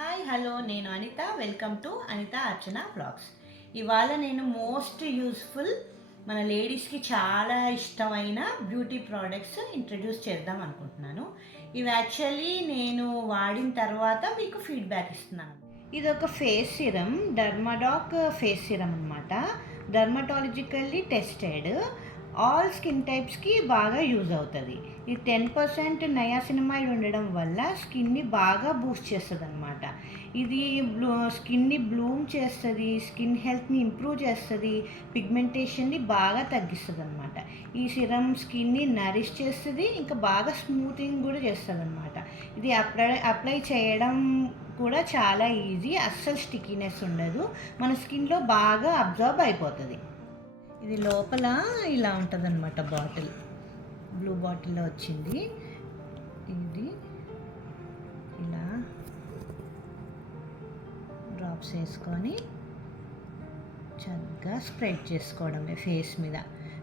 Hi hello నేను Anitha. Welcome to Anitha Archana blogs. ఇవాళ నేను మోస్ట్ యూస్ఫుల్ మన లేడీస్కి చాలా ఇష్టమైన బ్యూటీ ప్రోడక్ట్స్ ఇంట్రడ్యూస్ చేద్దాం అనుకుంటున్నాను. ఇవి యాక్చువల్లీ నేను వాడిన తర్వాత మీకు ఫీడ్బ్యాక్ ఇస్తున్నాను. ఇది ఒక ఫేస్ సిరమ్, డర్మాడాక్ ఫేస్ సిరమ్ అనమాట. డర్మటాలజికల్లీ టెస్టెడ్, ఆల్ స్కిన్ టైప్స్కి బాగా యూజ్ అవుతుంది. ఇది 10% నయాసినమైడ్ ఉండడం వల్ల స్కిన్ని బాగా బూస్ట్ చేస్తుంది అనమాట. ఇది స్కిన్ని బ్లూమ్ చేస్తుంది, స్కిన్ హెల్త్ని ఇంప్రూవ్ చేస్తుంది, పిగ్మెంటేషన్ని బాగా తగ్గిస్తుంది అనమాట. ఈ సిరమ్ స్కిన్ని నరిష్ చేస్తుంది, ఇంకా బాగా స్మూతింగ్ కూడా చేస్తుంది అనమాట. ఇది అప్లై చేయడం కూడా చాలా ఈజీ, అస్సలు స్టికీనెస్ ఉండదు, మన స్కిన్లో బాగా అబ్జర్బ్ అయిపోతుంది. ఇది లోపల ఇలా ఉంటుంది అనమాట. బాటిల్ బ్లూ బాటిల్లో వచ్చింది. ఇది ఇలా డ్రాప్స్ వేసుకొని చక్కగా స్ప్రెడ్ చేసుకోవడమే ఫేస్ మీద.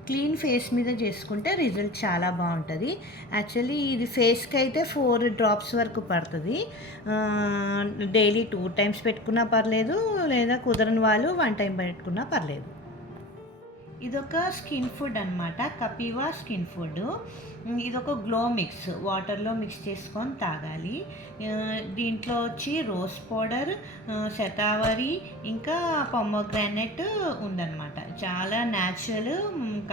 క్లీన్ ఫేస్ మీద చేసుకుంటే రిజల్ట్ చాలా బాగుంటుంది. యాక్చువల్లీ ఇది ఫేస్కి అయితే 4 డ్రాప్స్ వరకు పడుతుంది. డైలీ 2 టైమ్స్ పెట్టుకున్నా పర్లేదు, లేదా కుదరని వాళ్ళు 1 టైం పెట్టుకున్నా పర్లేదు. ఇదొక స్కిన్ ఫుడ్ అనమాట, కపీవా స్కిన్ ఫుడ్. ఇదొక గ్లో మిక్స్, వాటర్లో మిక్స్ చేసుకొని తాగాలి. దీంట్లో వచ్చి రోజ్ పౌడర్, శతావరి, ఇంకా పొమోగ్రానైట్ ఉందన్నమాట. చాలా న్యాచురల్,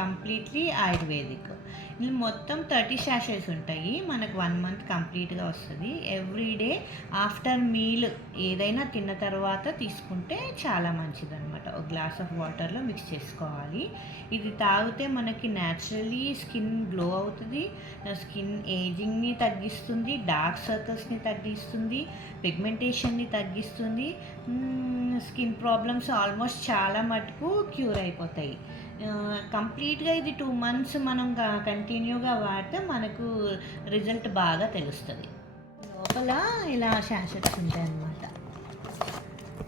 కంప్లీట్లీ ఆయుర్వేదిక్. ఇది మొత్తం 30 శాషెస్ ఉంటాయి. మనకు 1 మంత్ కంప్లీట్గా వస్తుంది. ఎవ్రీడే ఆఫ్టర్ మీల్ ఏదైనా తిన్న తర్వాత తీసుకుంటే చాలా మంచిదన్నమాట. ఒక గ్లాస్ ఆఫ్ వాటర్లో మిక్స్ చేసుకోవాలి. ఇది తాగితే మనకి న్యాచురలీ స్కిన్ గ్లో అవుతుంది, స్కిన్ ఏజింగ్ని తగ్గిస్తుంది, డార్క్ సర్కిల్స్ని తగ్గిస్తుంది, పిగ్మెంటేషన్ని తగ్గిస్తుంది. స్కిన్ ప్రాబ్లమ్స్ ఆల్మోస్ట్ చాలా మటుకు క్యూర్ అయిపోతాయి. కంప్లీట్గా ఇది 2 మంత్స్ మనం కంటిన్యూగా వాడితే మనకు రిజల్ట్ బాగా తెలుస్తుంది. లోపల ఇలా శాషెట్స్ ఉంటాయి అన్నమాట.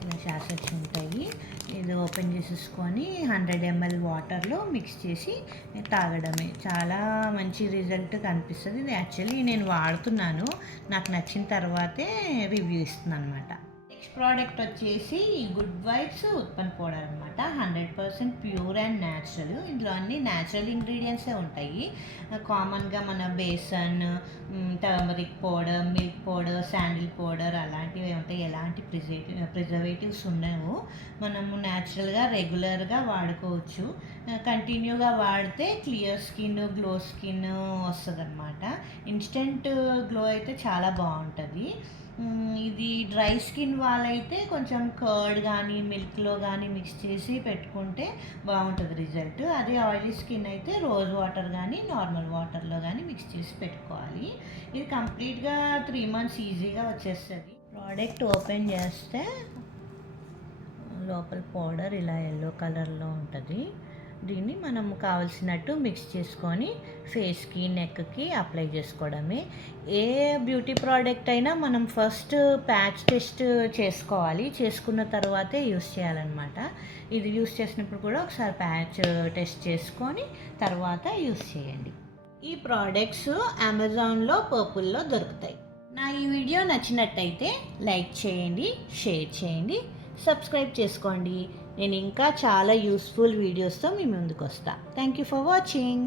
ఇలా శాషెట్స్ ఉంటాయి. ఇది ఓపెన్ చేసేసుకొని 100 ml వాటర్లో మిక్స్ చేసి తాగడమే. చాలా మంచి రిజల్ట్ కనిపిస్తుంది. ఇది యాక్చువల్లీ నేను వాడుతున్నాను, నాకు నచ్చిన తర్వాతే రివ్యూ ఇస్తున్నాను అనమాట. నెక్స్ట్ ప్రోడక్ట్ వచ్చేసి గుడ్ వైబ్స్ ఉత్పన్ పౌడర్ అనమాట. 100% ప్యూర్ అండ్ న్యాచురల్. ఇందులో అన్ని న్యాచురల్ ఇంగ్రీడియంట్సే ఉంటాయి. కామన్గా మన besan, turmeric powder, milk powder, sandal powder అలాంటివి ఉంటాయి. ఎలాంటి ప్రిజర్వేటివ్స్ ఉండవు. మనము న్యాచురల్గా రెగ్యులర్గా వాడుకోవచ్చు. కంటిన్యూగా వాడితే క్లియర్ స్కిన్, గ్లో స్కిన్ వస్తుంది అనమాట. ఇన్స్టెంట్ గ్లో అయితే చాలా బాగుంటుంది. ఇది డ్రై స్కిన్ వాళ్ళైతే కొంచెం కర్డ్ కానీ మిల్క్లో కానీ మిక్స్ చేసి పెట్టుకుంటే బాగుంటుంది రిజల్ట్. అదే ఆయిలీ స్కిన్ అయితే రోజ్ వాటర్ కానీ నార్మల్ వాటర్లో కానీ మిక్స్ చేసి పెట్టుకోవాలి. ఇది కంప్లీట్గా 3 మంత్స్ ఈజీగా వచ్చేస్తుంది. ప్రోడక్ట్ ఓపెన్ చేస్తే లోపల పౌడర్ ఇలా ఎల్లో కలర్లో ఉంటుంది. దీన్ని మనం కావలసినట్టు మిక్స్ చేసుకొని ఫేస్కి, నెక్కి అప్లై చేసుకోవడమే. ఏ బ్యూటీ ప్రోడక్ట్ అయినా మనం ఫస్ట్ ప్యాచ్ టెస్ట్ చేసుకోవాలి, చేసుకున్న తర్వాతే యూస్ చేయాలన్నమాట. ఇది యూస్ చేసినప్పుడు కూడా ఒకసారి ప్యాచ్ టెస్ట్ చేసుకొని తర్వాత యూస్ చేయండి. ఈ ప్రోడక్ట్స్ అమెజాన్లో, పర్పుల్లో దొరుకుతాయి. నా ఈ వీడియో నచ్చినట్టయితే లైక్ చేయండి, షేర్ చేయండి, సబ్స్క్రైబ్ చేసుకోండి. నేను ఇంకా చాలా యూస్ఫుల్ వీడియోస్తో మీ ముందుకు వస్తాను. Thank you for watching.